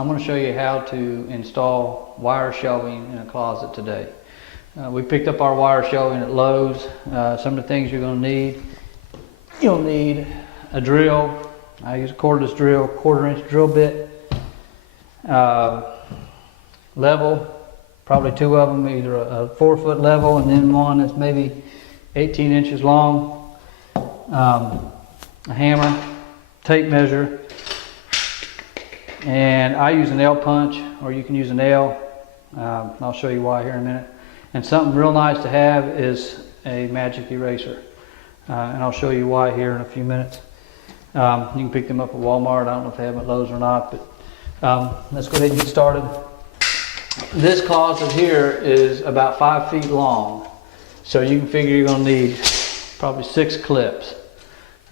I'm going to show you how to install wire shelving in a closet today. We picked up our wire shelving at Lowe's. Some of the things you're going to need. You'll need a drill. I use a cordless drill, 1/4 inch drill bit. Level, probably 2 of them, either a 4-foot level and then one that's maybe 18 inches long. A hammer, tape measure, and I use a nail punch, or you can use a nail. I'll show you why here in a minute. And something real nice to have is a magic eraser, and I'll show you why here in a few minutes. You can pick them up at Walmart. I don't know if they have them at Lowe's or not, but let's go ahead and get started. This closet here is about 5 feet long, so you can figure you're going to need probably 6 clips.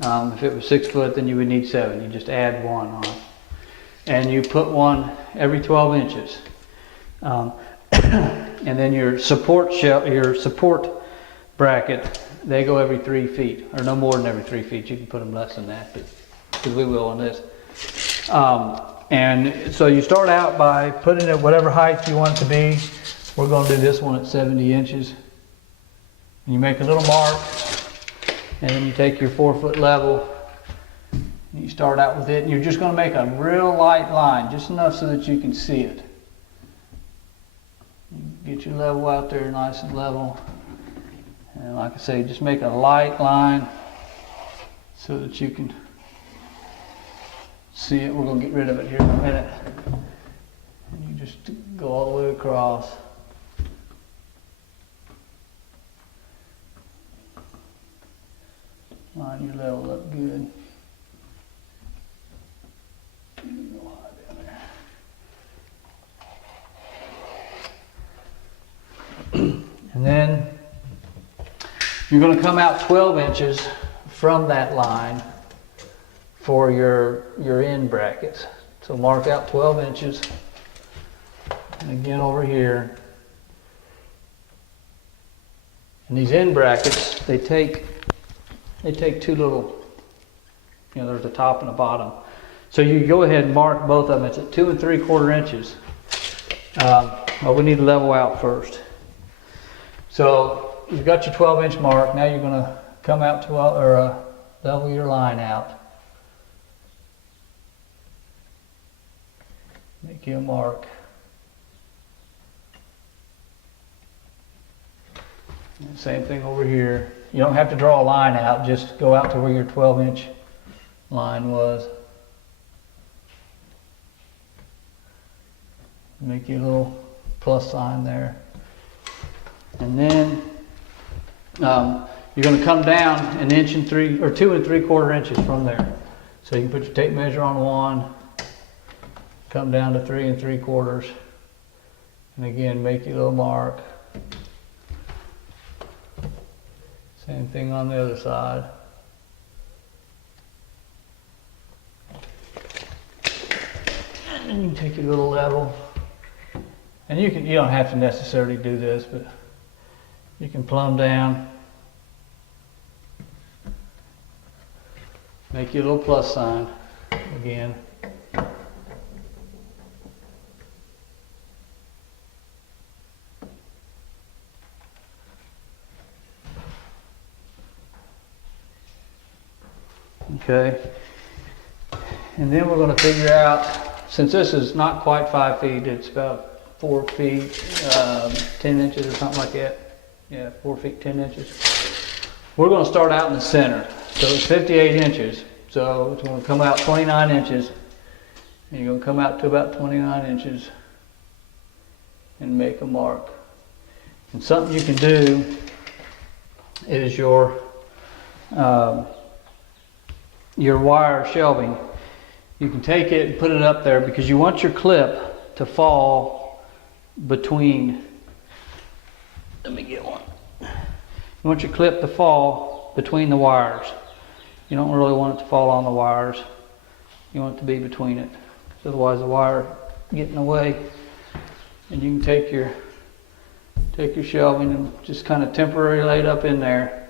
If it was 6 foot, then you would need 7. You just add 1 on, and you put one every 12 inches. And then your support bracket, they go every 3 feet, or no more than every 3 feet. You can put them less than that, but because we will on this. And so you start out by putting it whatever height you want it to be. We're going to do this one at 70 inches. And you make a little mark, and then you take your 4-foot level, and you start out with it, and you're just going to make a real light line, just enough so that you can see it. You get your level out there nice and level, and like I say, just make a light line so that you can see it. We're going to get rid of it here in a minute. And you just go all the way across. Line your level up good. Go high down there. And then you're going to come out 12 inches from that line for your end brackets. So mark out 12 inches. And again over here. And these end brackets, they take 2 little, there's a top and a bottom. So you go ahead and mark both of them. It's at 2 3/4 inches. But we need to level out first. So you've got your 12-inch mark. Now you're going to come out 12, or level your line out. Make you a mark. And same thing over here. You don't have to draw a line out, just go out to where your 12-inch line was. Make you a little plus sign there. And then you're going to come down 1 inch and 2 3/4 inches from there. So you can put your tape measure on 1, come down to 3 3/4, and again make your little mark. Same thing on the other side. And then you can take your little level, and you don't have to necessarily do this, but you can plumb down, make your little plus sign again. Okay, and then we're going to figure out, since this is not quite 5 feet, it's about 4 feet 10 inches or something like that. Yeah, 4 feet 10 inches. We're going to start out in the center. So it's 58 inches. So it's going to come out 29 inches. And you're going to come out to about 29 inches and make a mark. And something you can do is your wire shelving. You can take it and put it up there because you want your clip to fall between, let me get one. You want your clip to fall between the wires. You don't really want it to fall on the wires. You want it to be between it. Otherwise the wire get in the way. And you can take your shelving and just kind of temporarily lay it up in there.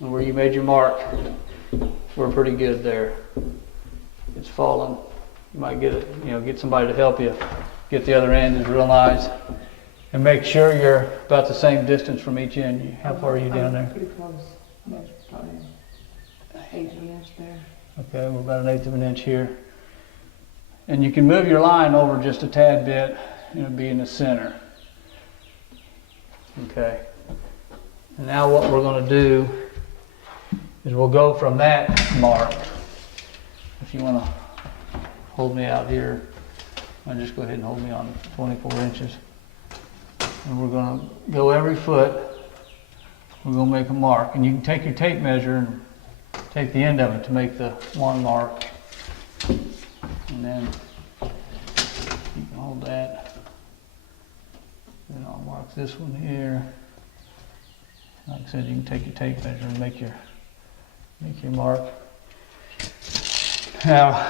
And where you made your mark, we're pretty good there. It's falling You might get it, get somebody to help you get the other end is real nice. And make sure you're about the same distance from each end. How far are you down there? Pretty close. That's probably an eighth of an inch there. Okay, we're about an eighth of an inch here. And you can move your line over just a tad bit and it'll be in the center. Okay. And now what we're going to do is we'll go from that mark. If you want to hold me out here, I'll just go ahead and hold me on 24 inches. And we're going to go every foot. We're going to make a mark. And you can take your tape measure and take the end of it to make the one mark. And then you can hold that. Then I'll mark this one here. Like I said, you can take your tape measure and make your mark. Now,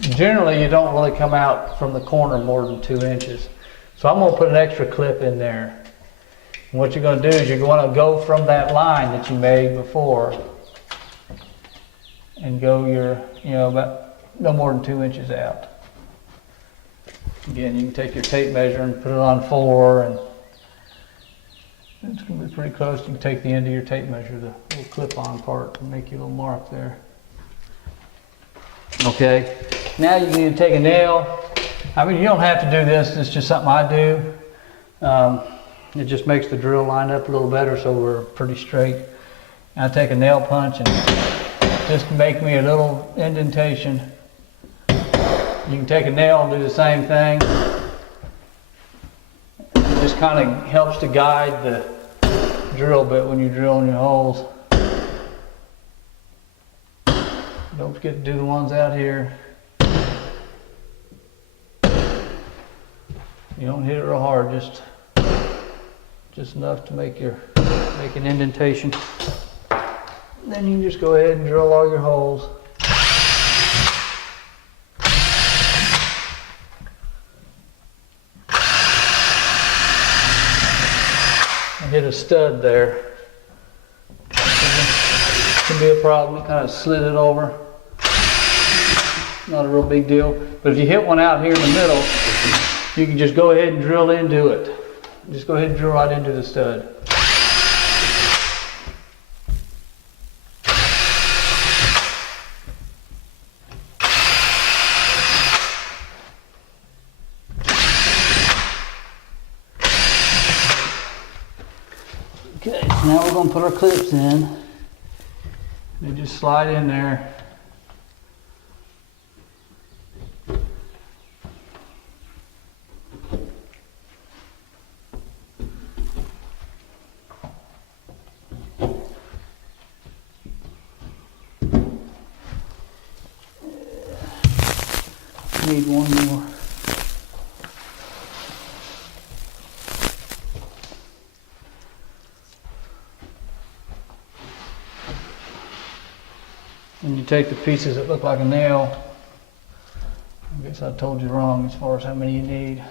generally you don't really come out from the corner more than 2 inches. So I'm going to put an extra clip in there. And what you're going to do is you're going to go from that line that you made before and go about no more than 2 inches out. Again, you can take your tape measure and put it on 4, and it's going to be pretty close. You can take the end of your tape measure, the little clip-on part, and make your little mark there. Okay, now you need to take a nail. I mean, you don't have to do this, it's just something I do. It just makes the drill line up a little better so we're pretty straight. I take a nail punch and just make me a little indentation. You can take a nail and do the same thing. It just kind of helps to guide the drill bit when you're drilling your holes. Don't forget to do the ones out here. You don't hit it real hard, just enough to make an indentation. Then you can just go ahead and drill all your holes. I hit a stud there. Can be a problem. It kind of slid it over. Not a real big deal. But if you hit one out here in the middle, you can just go ahead and drill into it. Just go ahead and drill right into the stud. Okay, so now we're going to put our clips in. They just slide in there. Need one more. And you take the pieces that look like a nail. I guess I told you wrong as far as how many you need.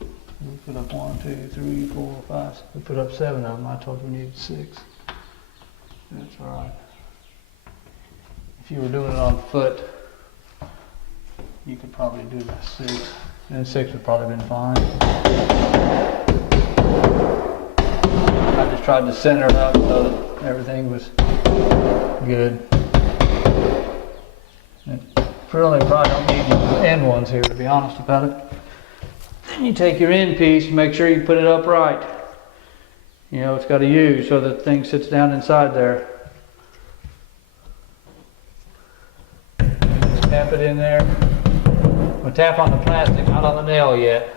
We put up 1, 2, 3, 4, 5. We put up 7 of them. I told you we needed 6. That's all right. If you were doing it on foot, you could probably do the 6. And 6 would probably been fine. I just tried to center it up so that everything was good. And really probably don't need the end ones here, to be honest about it. Then you take your end piece, make sure you put it up right. It's got a U so that the thing sits down inside there. Tap it in there. We'll tap on the plastic, not on the nail yet.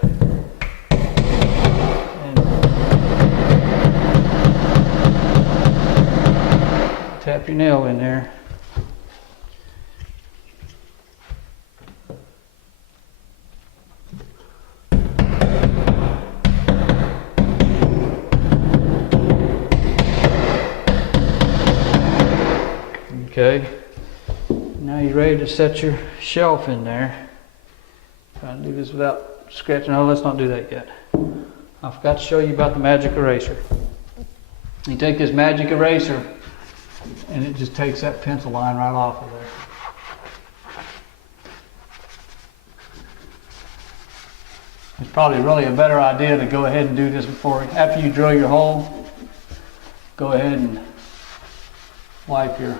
And tap your nail in there. Okay. Now you're ready to set your shelf in there. Try to do this without scratching. Oh, let's not do that yet. I forgot to show you about the magic eraser. You take this magic eraser and it just takes that pencil line right off of there. It's probably really a better idea to go ahead and do this after you drill your hole. Go ahead and wipe your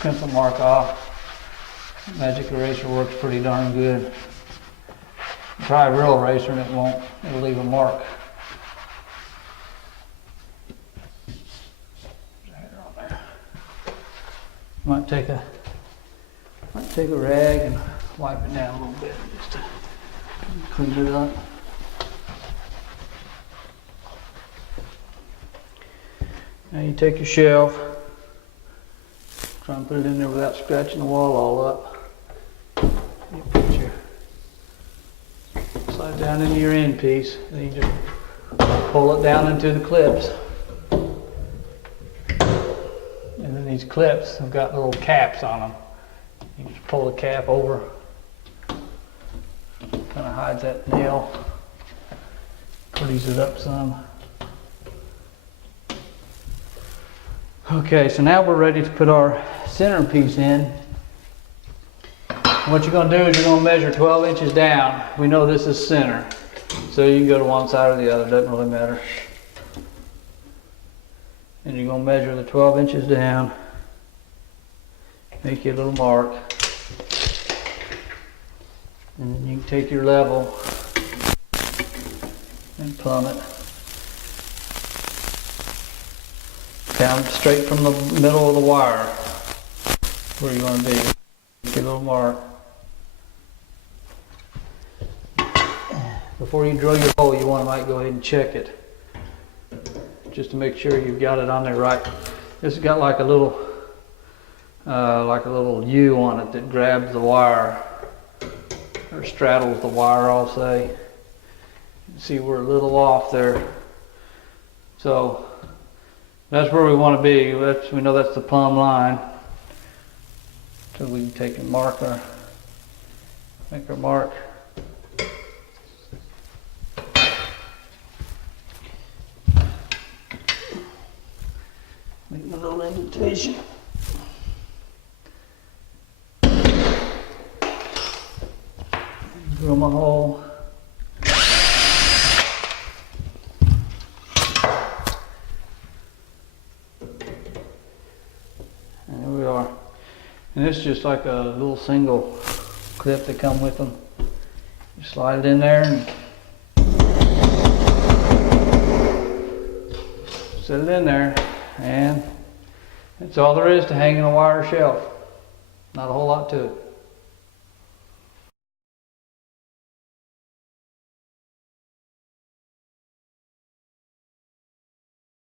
pencil mark off. Magic eraser works pretty darn good. Try a real eraser and it'll leave a mark. Might take a rag and wipe it down a little bit just to clean it up. Now you take your shelf, try and put it in there without scratching the wall all up. You put your slide down into your end piece, then you just pull it down into the clips. And then these clips have got little caps on them. You just pull the cap over, kind of hides that nail, pretties it up some. Okay, so now we're ready to put our center piece in. What you're going to do is you're going to measure 12 inches down. We know this is center, so you can go to one side or the other, doesn't really matter. And you're going to measure the 12 inches down, make you a little mark, and then you can take your level and plumb it down straight from the middle of the wire where you want to be. Make a little mark. Before you drill your hole, you might go ahead and check it just to make sure you've got it on there right. This has got like a little U on it that grabs the wire or straddles the wire, I'll say. See, we're a little off there, so that's where we want to be. We know that's the plumb line, so we can take and make our mark. Make a little indentation. Drill my hole. And there we are. And this is just like a little single clip that come with them. You slide it in there and set it in there, and that's all there is to hanging a wire shelf. Not a whole lot to it.